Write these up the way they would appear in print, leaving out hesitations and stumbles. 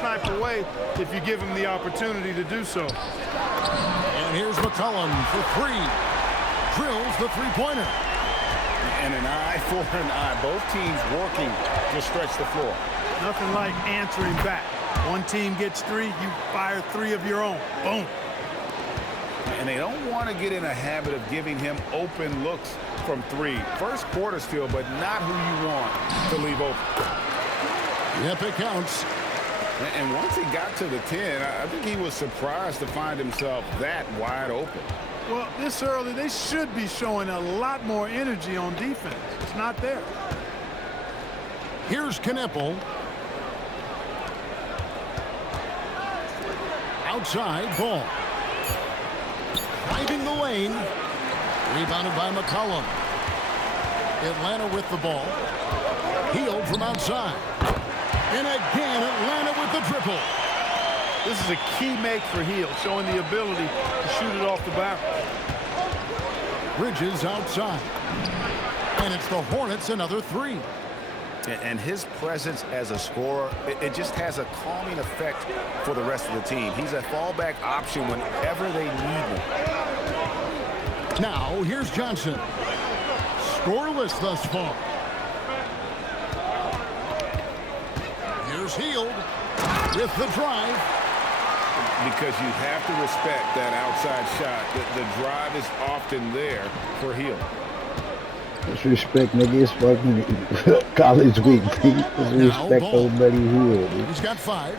snipe away if you give him the opportunity to do so. And here's McCollum for three. Drills the three-pointer. And an eye for an eye. Both teams working to stretch the floor. Nothing like answering back. One team gets three, you fire three of your own. Boom. And they don't want to get in a habit of giving him open looks from three. First quarter still, but not who you want to leave open. Yep, it counts. And once he got to the 10, I think he was surprised to find himself that wide open. Well, this early, they should be showing a lot more energy on defense. It's not there. Here's Kneppel. Outside ball. Driving the lane. Rebounded by McCollum. Atlanta with the ball. Hield from outside. And again, Atlanta with the triple. This is a key make for Hield, showing the ability to shoot it off the barrel. Bridges outside. And it's the Hornets another three. And his presence as a scorer, it just has a calming effect for the rest of the team. He's a fallback option whenever they need him. Now, here's Johnson. Scoreless thus far. Here's Hield with the drive. Because you have to respect that outside shot. The drive is often there for Hield. Disrespect, nigga. It's fucking college week. Disrespect old buddy Hield. He's got 5.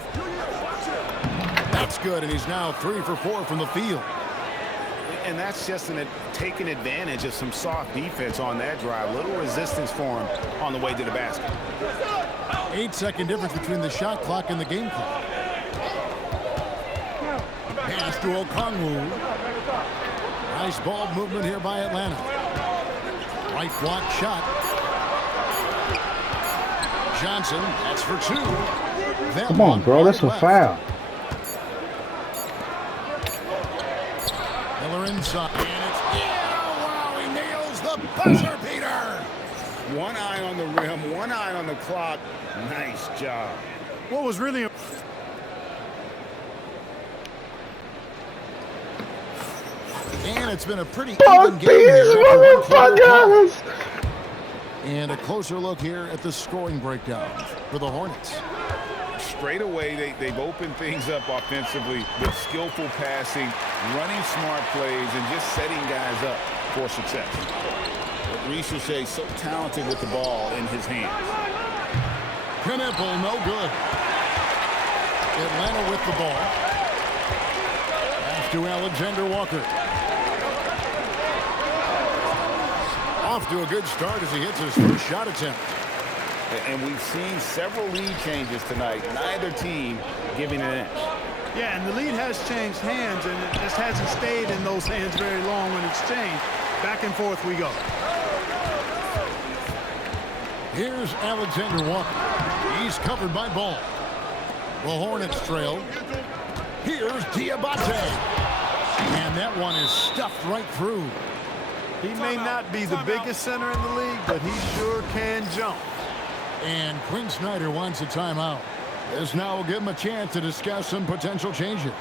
That's good, and he's now 3 for 4 from the field. And that's just taking advantage of some soft defense on that drive. Little resistance for him on the way to the basket. 8-second difference between the shot clock and the game clock. Pass to Okongwu. Nice ball movement here by Atlanta. Right block shot. Johnson, that's for 2. Come on, bro, that's a foul. Miller inside. And it's wow, he nails the buzzer beater. One eye on the rim, one eye on the clock. Nice job. What was really and it's been a pretty even game here. And a closer look here at the scoring breakdown for the Hornets. Straight away, they've opened things up offensively with skillful passing, running smart plays, and just setting guys up for success. Richardson so talented with the ball in his hands. Kneppel, no good. Atlanta with the ball. Pass to Alexander Walker. Off to a good start as he hits his first shot attempt. And we've seen several lead changes tonight. Neither team giving an inch. Yeah, and the lead has changed hands, and it just hasn't stayed in those hands very long when it's changed. Back and forth we go. Here's Alexander Walker. He's covered by Ball. The Hornets trail. Here's Diabate. And that one is stuffed right through. He may not be the biggest center in the league, but he sure can jump. And Quinn Snyder wants a timeout. This now will give him a chance to discuss some potential changes.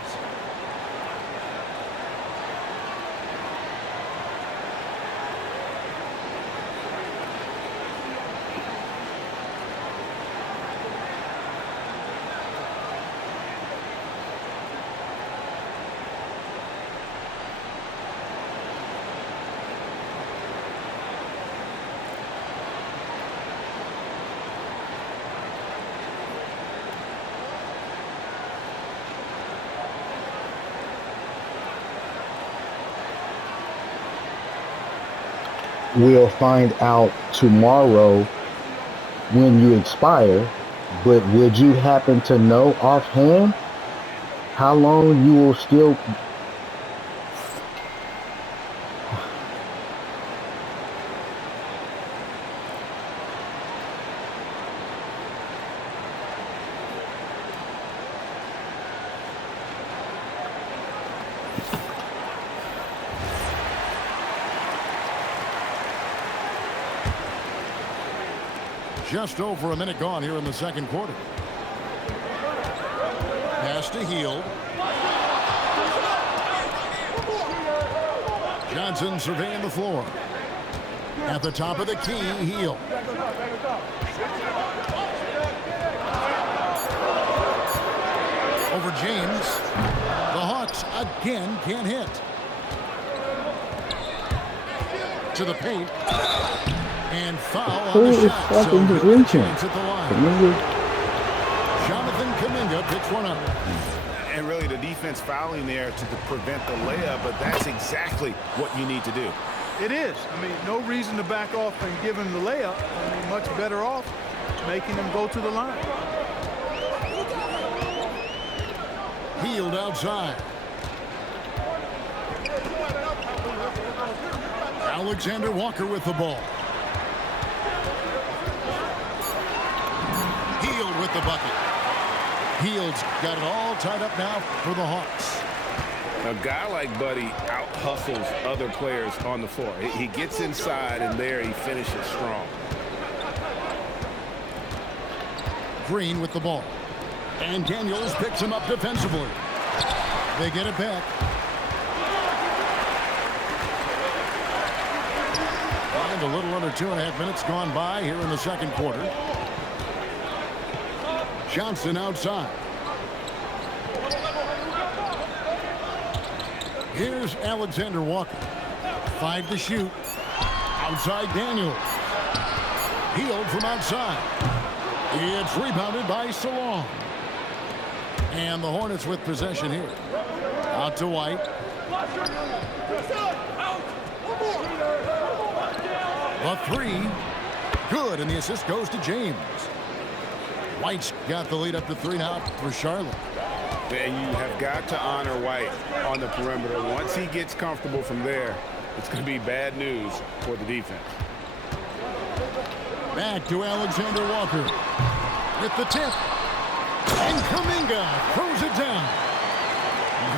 We'll find out tomorrow when you expire, but would you happen to know offhand how long you will still Just over a minute gone here in the second quarter. to Hield. Johnson surveying the floor. At the top of the key, Hield. Over James. The Hawks again can't hit. To the paint. And foul on Who the is shot. fucking So reaching? chance at the line. Jonathan Kuminga picks one up. And really the defense fouling there to prevent the layup, but that's exactly what you need to do. It is. I mean, no reason to back off and give him the layup. I mean, much better off making him go to the line. Hield outside. Alexander Walker with the ball. Hield with the bucket. Hield's got it all tied up now for the Hawks. A guy like Buddy out-hustles other players on the floor. He gets inside, and there he finishes strong. Green with the ball. And Daniels picks him up defensively. They get it back. And a little under 2.5 minutes gone by here in the second quarter. Johnson outside. Here's Alexander Walker. 5 to shoot. Outside Daniels. Hield from outside. It's rebounded by Salong. And the Hornets with possession here. Out to White. A 3. Good, and the assist goes to James. White's got the lead up to 3 now for Charlotte. And you have got to honor White on the perimeter. Once he gets comfortable from there, it's going to be bad news for the defense. Back to Alexander Walker. With the tip. And Kuminga throws it down.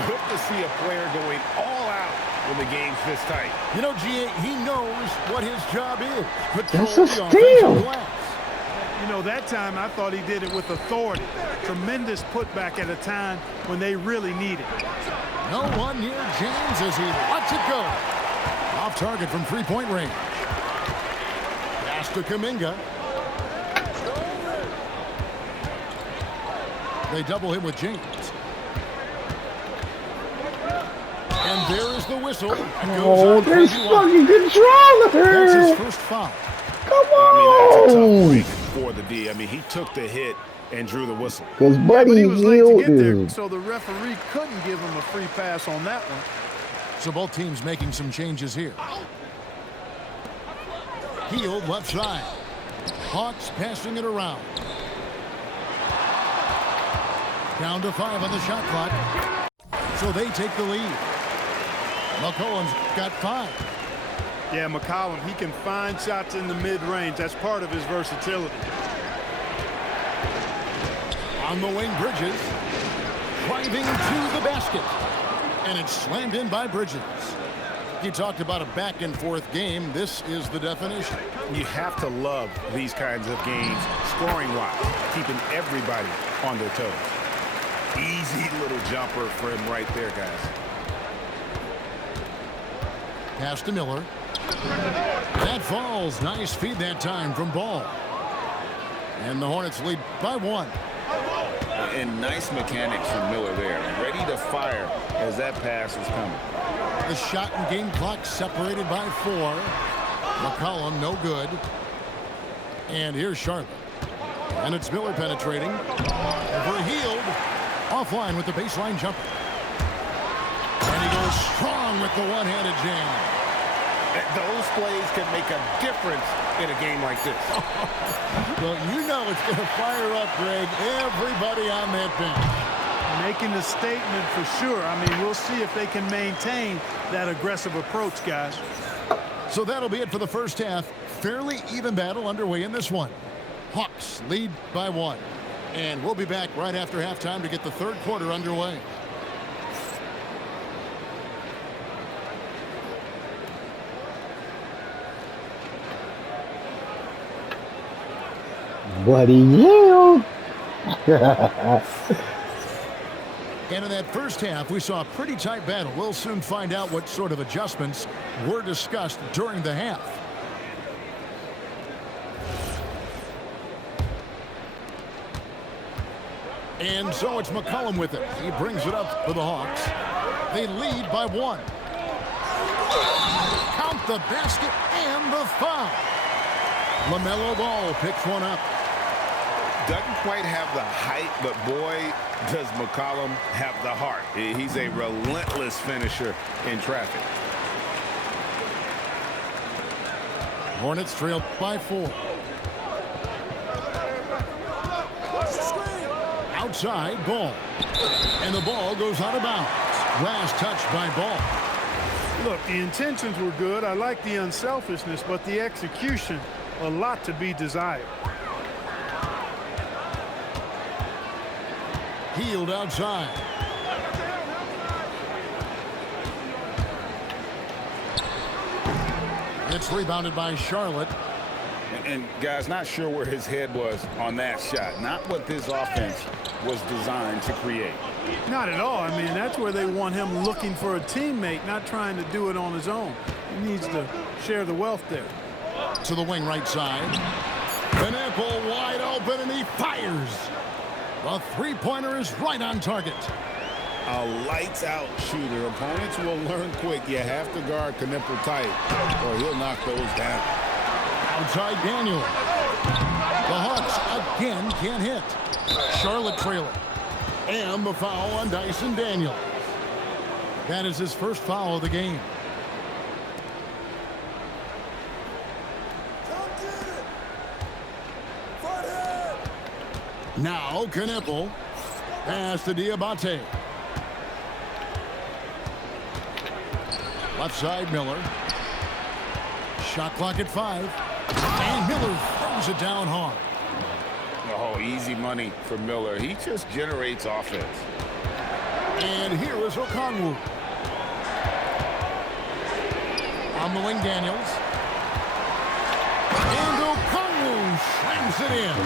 Good to see a player going all out when the game's this tight. You know, G.A., he knows what his job is. That's Control a the steal. offensive glass. You know, that time I thought he did it with authority. Tremendous putback at a time when they really need it. No one near James as he lets it go. Off target from three-point range. Pass to Kuminga. They double him with James. And there is the whistle. It goes Oh, on there's 21. fucking That's his controller. first foul. Come I mean, that's a tough on. break for the D. I mean, he took the hit and drew the whistle. Because But Buddy he was late to Hield get there, is. so the referee couldn't give him a free pass on that one. So both teams making some changes here. Hield left side. Hawks passing it around. Down to 5 on the shot clock. So they take the lead. McCollum's got 5. Yeah, McCollum, he can find shots in the mid-range. That's part of his versatility. On the wing, Bridges. Driving to the basket. And it's slammed in by Bridges. You talked about a back-and-forth game. This is the definition. You have to love these kinds of games, scoring-wise, keeping everybody on their toes. Easy little jumper for him right there, guys. Pass to Miller. That falls. Nice feed that time from Ball. And the Hornets lead by 1. And nice mechanics from Miller there. Ready to fire as that pass is coming. The shot and game clock separated by 4. McCollum no good. And here's Charlotte. And it's Miller penetrating. Over Hield. Offline with the baseline jumper. And he goes strong with the one-handed jam. Those plays can make a difference in a game like this. Well, you know it's going to fire up, Greg, everybody on that bench. Making a statement for sure. I mean, we'll see if they can maintain that aggressive approach, guys. So that'll be it for the first half. Fairly even battle underway in this one. Hawks lead by 1. And we'll be back right after halftime to get the third quarter underway. Buddy Hield. And in that first half, we saw a pretty tight battle. We'll soon find out what sort of adjustments were discussed during the half. And so it's McCollum with it. He brings it up for the Hawks. They lead by 1. Count the basket and the foul. LaMelo Ball picks one up. Doesn't quite have the height, but boy, does McCollum have the heart. He's a relentless finisher in traffic. Hornets trail by 4. Outside, Ball. And the ball goes out of bounds. Last touch by Ball. Look, the intentions were good. I like the unselfishness, but the execution, a lot to be desired. Hield outside. It's rebounded by Charlotte. And guys, not sure where his head was on that shot. Not what this offense was designed to create. Not at all. I mean, that's where they want him looking for a teammate, not trying to do it on his own. He needs to share the wealth there. To the wing right side. Knipple wide open, and he fires. The three-pointer is right on target. A lights-out shooter. Opponents will learn quick. You have to guard Knipple tight, or he'll knock those down. Outside Daniel. The Hawks again can't hit. Charlotte trailing. And the foul on Dyson Daniel. That is his first foul of the game. Now Knipple. Pass to Diabate. Left side Miller. Shot clock at 5. And Miller throws it down hard. Oh, easy money for Miller. He just generates offense. And here is Okongwu. On the wing, Daniels. And Okongwu slams it in.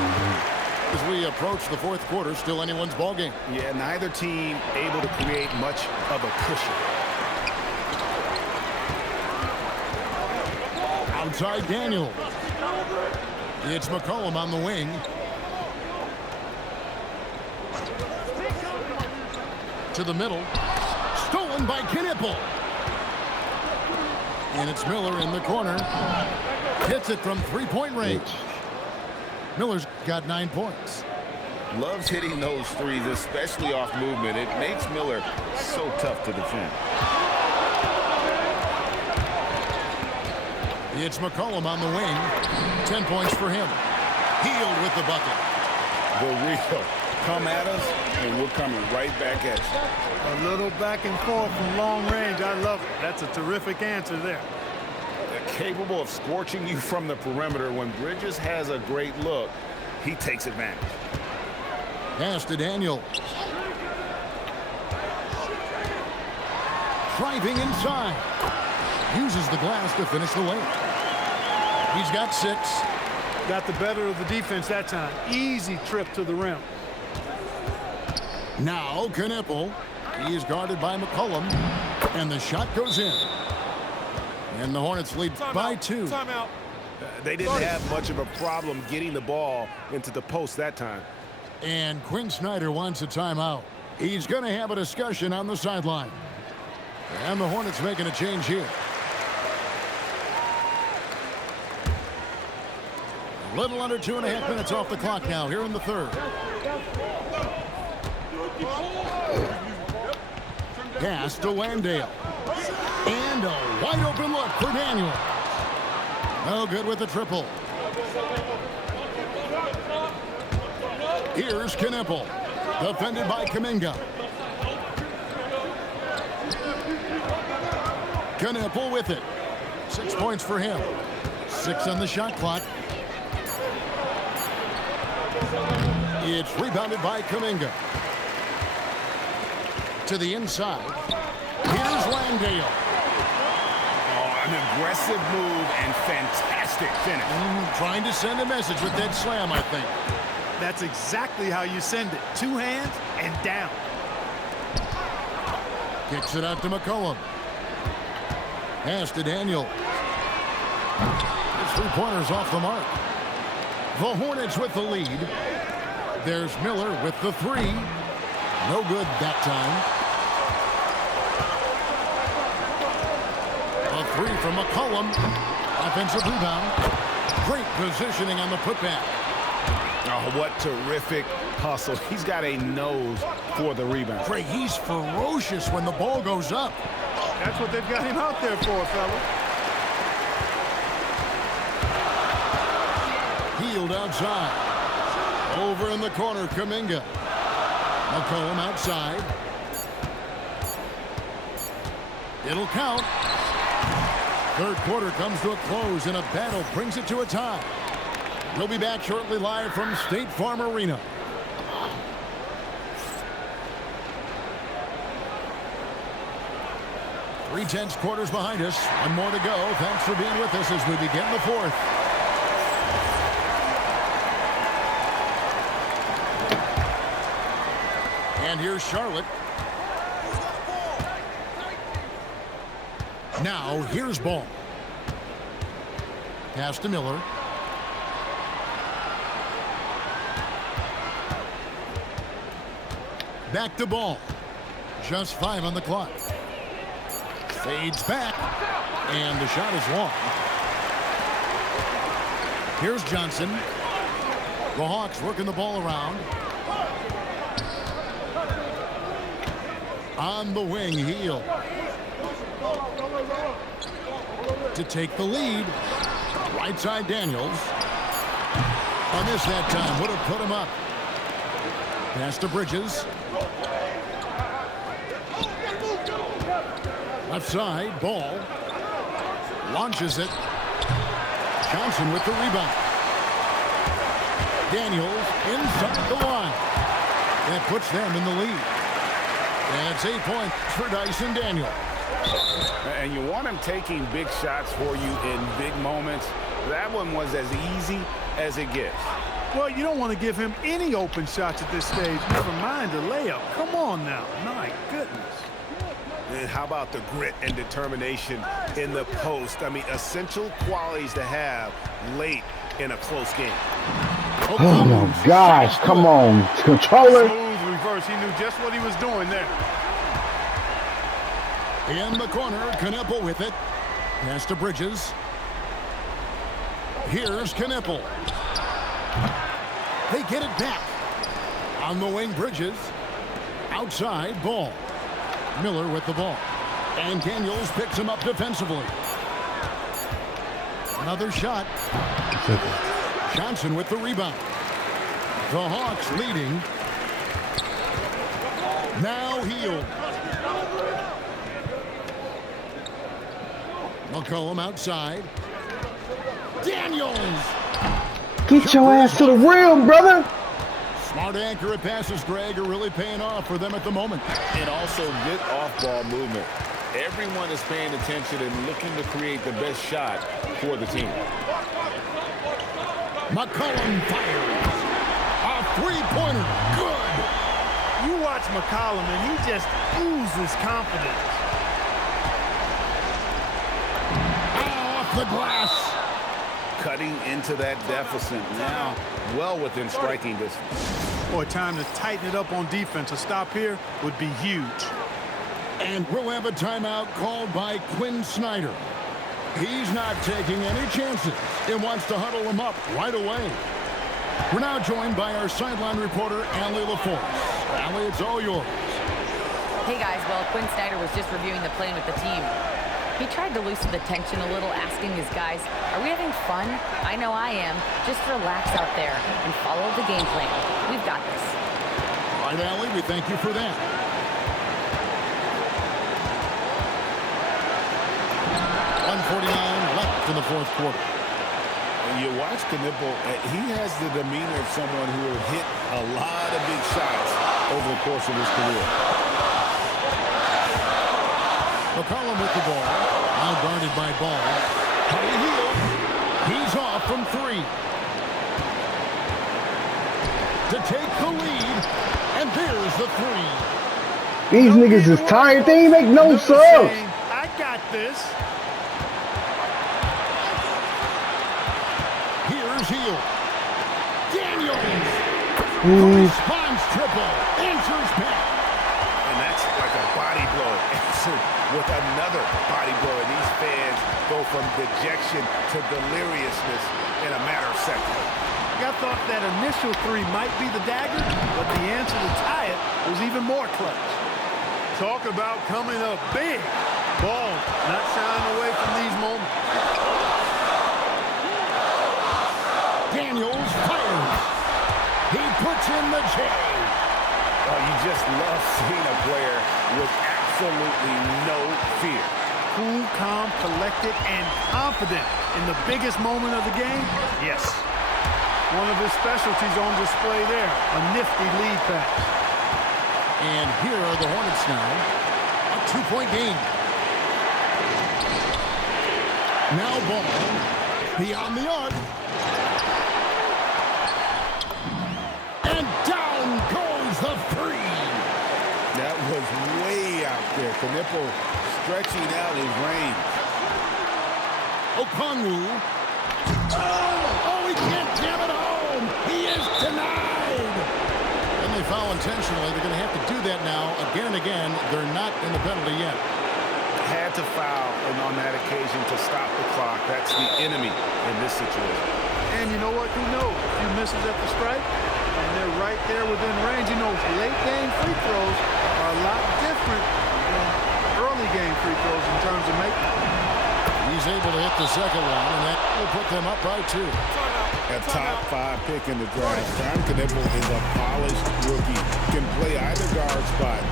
As we approach the fourth quarter, still anyone's ballgame. Yeah, neither team able to create much of a cushion. Outside Daniel. It's McCollum on the wing. To the middle. Stolen by Knipple. And it's Miller in the corner. Hits it from three-point range. Miller's got 9 points. Loves hitting those threes, especially off movement. It makes Miller so tough to defend. It's McCollum on the wing. 10 points for him. Hield with the bucket. The real. Come at us, and we're coming right back at you. A little back and forth from long range. I love it. That's a terrific answer there. Capable of scorching you from the perimeter. When Bridges has a great look, he takes advantage. Pass to Daniel. Driving inside. Uses the glass to finish the lane. He's got 6. Got the better of the defense that time. Easy trip to the rim. Now Knipple. He is guarded by McCollum. And the shot goes in. And the Hornets lead by 2. Timeout. They didn't have much of a problem getting the ball into the post that time. And Quinn Snyder wants a timeout. He's going to have a discussion on the sideline. And the Hornets making a change here. A little under 2.5 minutes off the clock now here in the third. Pass to Landale. And a wide open look for Daniel. No good with the triple. Here's Knipple. Defended by Kuminga. Knipple with it. 6 points for him. 6 on the shot clock. It's rebounded by Kuminga. To the inside. Here's Landale. Oh, an aggressive move and fantastic finish. Trying to send a message with that slam, I think. That's exactly how you send it. 2 hands and down. Kicks it out to McCollum. Pass to Daniel. His three-pointers off the mark. The Hornets with the lead. There's Miller with the three. No good that time. A three from McCollum. Offensive rebound. Great positioning on the putback. Oh, what terrific hustle. He's got a nose for the rebound. Great, he's ferocious when the ball goes up. That's what they've got him out there for, fella. Healed outside. Over in the corner, Kuminga. McCollum outside. It'll count. Third quarter comes to a close, and a battle brings it to a tie. We'll be back shortly live from State Farm Arena. Three-tenths quarters behind us. One more to go. Thanks for being with us as we begin the fourth. And here's Charlotte. Now, here's Ball. Pass to Miller. Back to Ball. Just 5 on the clock. Fades back. And the shot is long. Here's Johnson. The Hawks working the ball around. On the wing, Hield. To take the lead. Right side, Daniels. A miss that time. Would have put him up. Pass to Bridges. Left side, Ball. Launches it. Johnson with the rebound. Daniels inside the line. That puts them in the lead. And it's 8 points for Dyson Daniel. And you want him taking big shots for you in big moments. That one was as easy as it gets. Well, you don't want to give him any open shots at this stage. Never mind a layup. Come on now. My goodness. And how about the grit and determination in the post? I mean, essential qualities to have late in a close game. Oh my gosh, come on, controller. Smooth reverse. He knew just what he was doing there. In the corner, Knueppel with it. Pass to Bridges. Here's Knueppel. They get it back. On the wing, Bridges. Outside, Ball. Miller with the ball. And Daniels picks him up defensively. Another shot. Johnson with the rebound. The Hawks leading. Now Hield. McCollum outside. Daniels! Get your ass to the rim, brother. Smart accurate passes, Greg, are really paying off for them at the moment. And also good off-ball movement. Everyone is paying attention and looking to create the best shot for the team. McCollum fires. A three-pointer. Good. You watch McCollum, and he just oozes confidence. Off the glass. Cutting into that deficit now, well within striking distance. Boy, time to tighten it up on defense. A stop here would be huge. And we'll have a timeout called by Quinn Snyder. He's not taking any chances and wants to huddle him up right away. We're now joined by our sideline reporter, Allie LaForce. Allie, it's all yours. Hey guys, well, Quinn Snyder was just reviewing the plan with the team. He tried to loosen the tension a little, asking his guys, are we having fun? I know I am. Just relax out there and follow the game plan. We've got this. All right, Allie, we thank you for that. .149 left in the fourth quarter. When you watch Knueppel, he has the demeanor of someone who will hit a lot of big shots over the course of his career. McCollum with the ball. Now guarded by Ball. Hield. He's off from three. To take the lead. And there's the three. These Don't niggas get is in the tired. way. They ain't make no Another subs. saying, I got this. Here's Hield. Daniels. Ooh. Response triple. Answers back. And that's like a body blow answered with another body blow. And these fans go from dejection to deliriousness in a matter of seconds. I thought that initial three might be the dagger, but the answer to tie it was even more clutch. Talk about coming up big. Ball not shying away from these moments. Daniels fires. He puts in the J. Oh, you just love seeing a player with absolutely no fear. Cool, calm, collected, and confident in the biggest moment of the game? Yes. One of his specialties on display there, a nifty lead pass. And here are the Hornets now. A 2-point game. Now ball beyond the arc. And down goes the three. That was way out there. Knipple stretching out his range. Okongwu. Oh, he can't jam it home. He is denied. And they foul intentionally. They're going to have to do that now again and again. They're not in the penalty yet. Had to foul and on that occasion to stop the clock. That's the enemy in this situation. And you know what? Who knows? A few misses at the stripe, and they're right there within range. You know, late game free throws are a lot different than early game free throws in terms of making. He's able to hit the second one, and that will put them up by 2. A top 5 pick in the draft. John Knipple is a polished rookie. Can play either guard spot.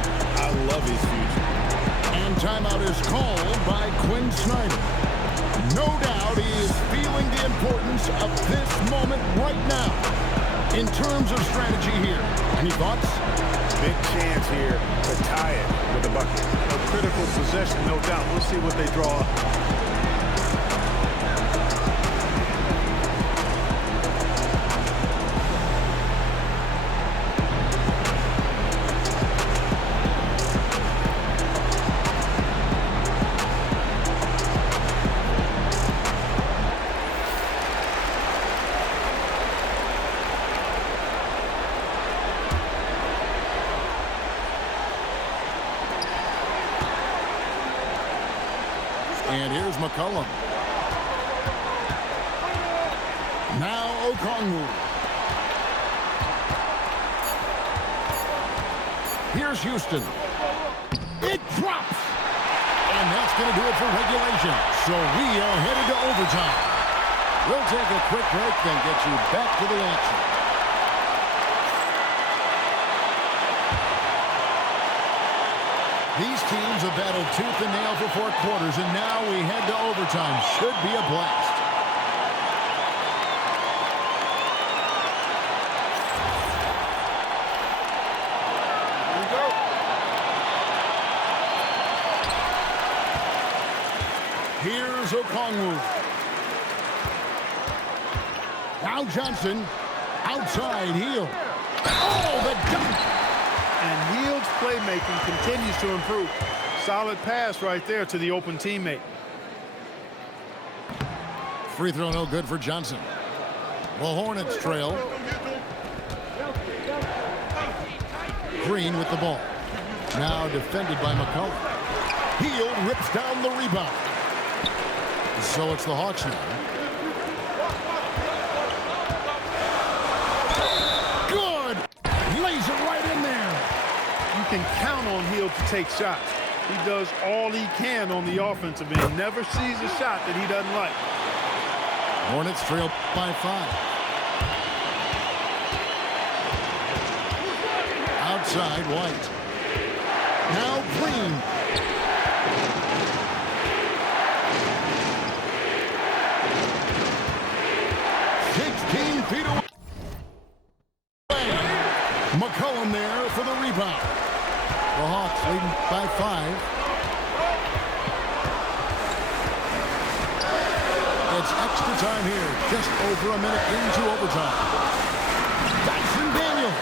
I love his future. And timeout is called by Quinn Snyder. No doubt he is feeling the importance of this moment right now in terms of strategy here. Any thoughts? Big chance here to tie it with a bucket. A critical possession, no doubt. We'll see what they draw up. And here's McCollum. Now Okongwu. Here's Houston. It drops. And that's going to do it for regulation. So we are headed to overtime. We'll take a quick break, then get you back to the action. These teams have battled tooth and nail for 4 quarters, and now we head to overtime. Should be a blast. Here we go. Here's Okongwu. Now Johnson. Outside Hield. Oh, the dunk. And Hield's playmaking continues to improve. Solid pass right there to the open teammate. Free throw no good for Johnson. The Hornets trail. Green with the ball. Now defended by McCollum. Hield rips down the rebound. So it's the Hawks now. Good! Lays it right in there. You can count on Hield to take shots. He does all he can on the offensive end. Never sees a shot that he doesn't like. Hornets trail by 5. Outside White. Now Green. Feet away. McCollum there for the rebound. The Hawks leading by 5. It's extra time here, just over a minute into overtime. Dyson Daniels,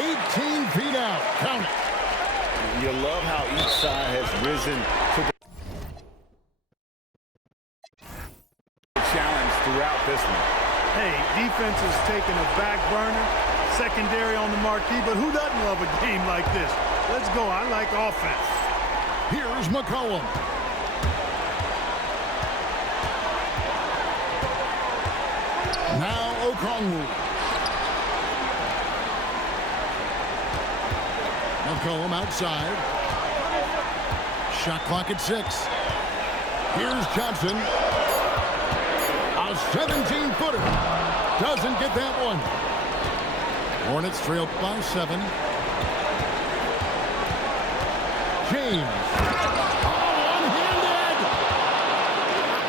18 feet out. Count it. You love how each side has risen to the challenge throughout this one. Hey, defense is taking a back burner, secondary on the marquee, but who doesn't love a game like this? Let's go. I like offense. Here's McCollum. Now Okongwu. McCollum outside. Shot clock at 6. Here's Johnson. A 17-footer. Doesn't get that one. Hornets trail by 7. James. Oh, one-handed.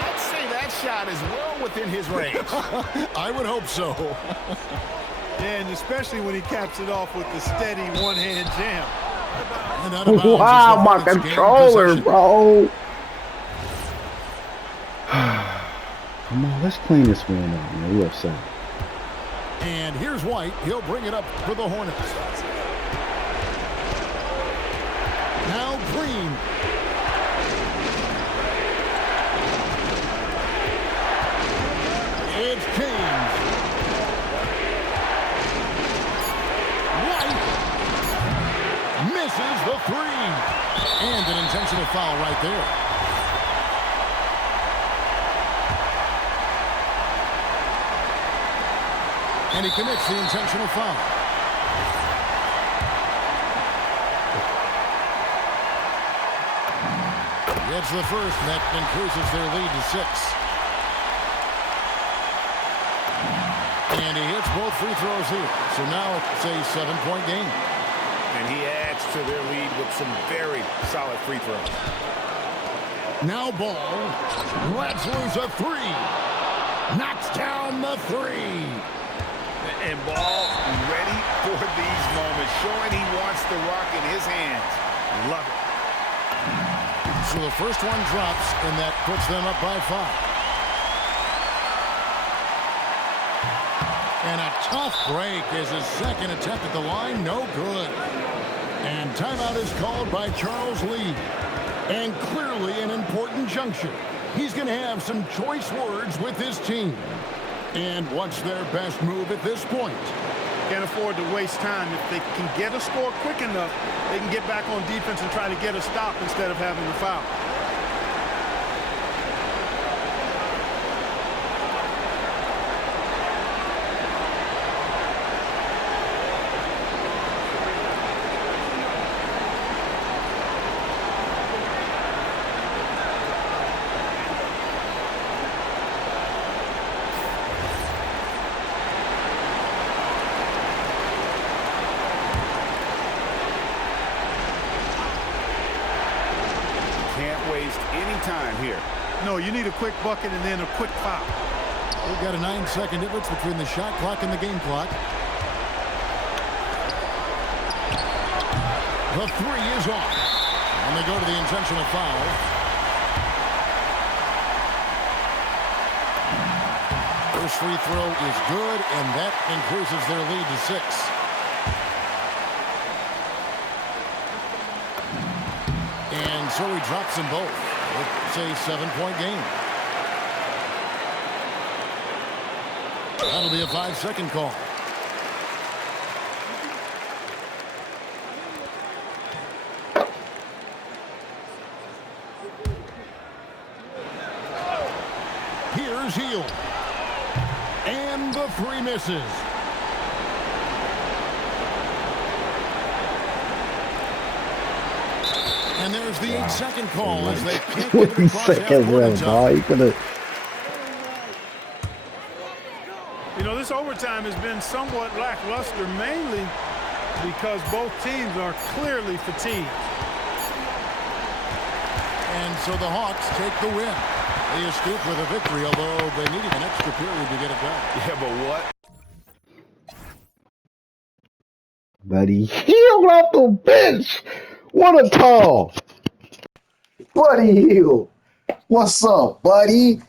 I'd say that shot is well within his range. I would hope so. Yeah, and especially when he caps it off with the steady one-hand jam. Wow, my controller, bro. Come on, let's clean this one up, man. We're upset. And here's White. He'll bring it up for the Hornets. Now Green. It's James. White misses the 3. And an intentional foul right there. And he commits the intentional foul. Gets the first, and that increases their lead to 6. And he hits both free throws here. So now it's a 7-point game. And he adds to their lead with some very solid free throws. Now Ball lets loose a 3. Knocks down the 3. And Ball ready for these moments, showing he wants the rock in his hands. Love it. So the first one drops, and that puts them up by 5. And a tough break is his second attempt at the line. No good. And timeout is called by Charles Lee. And clearly an important juncture. He's going to have some choice words with his team. And what's their best move at this point? Can't afford to waste time. If they can get a score quick enough, they can get back on defense and try to get a stop instead of having a foul. Time here. No, you need a quick bucket and then a quick foul. We've got a 9-second difference between the shot clock and the game clock. The 3 is off. And they go to the intentional foul. First free throw is good, and that increases their lead to 6. And so he drops them both. It's a 7-point game. That'll be a 5-second call. Here's Hield. And the 3 misses. And there's the 8-second call as they can't get it across half court. You know, this overtime has been somewhat lackluster, mainly because both teams are clearly fatigued. And so the Hawks take the win. They escape with a victory, although they needed an extra period to get it done. Yeah, but what? Buddy Hield off the bench. What a call. Buddy Hield. What's up, buddy?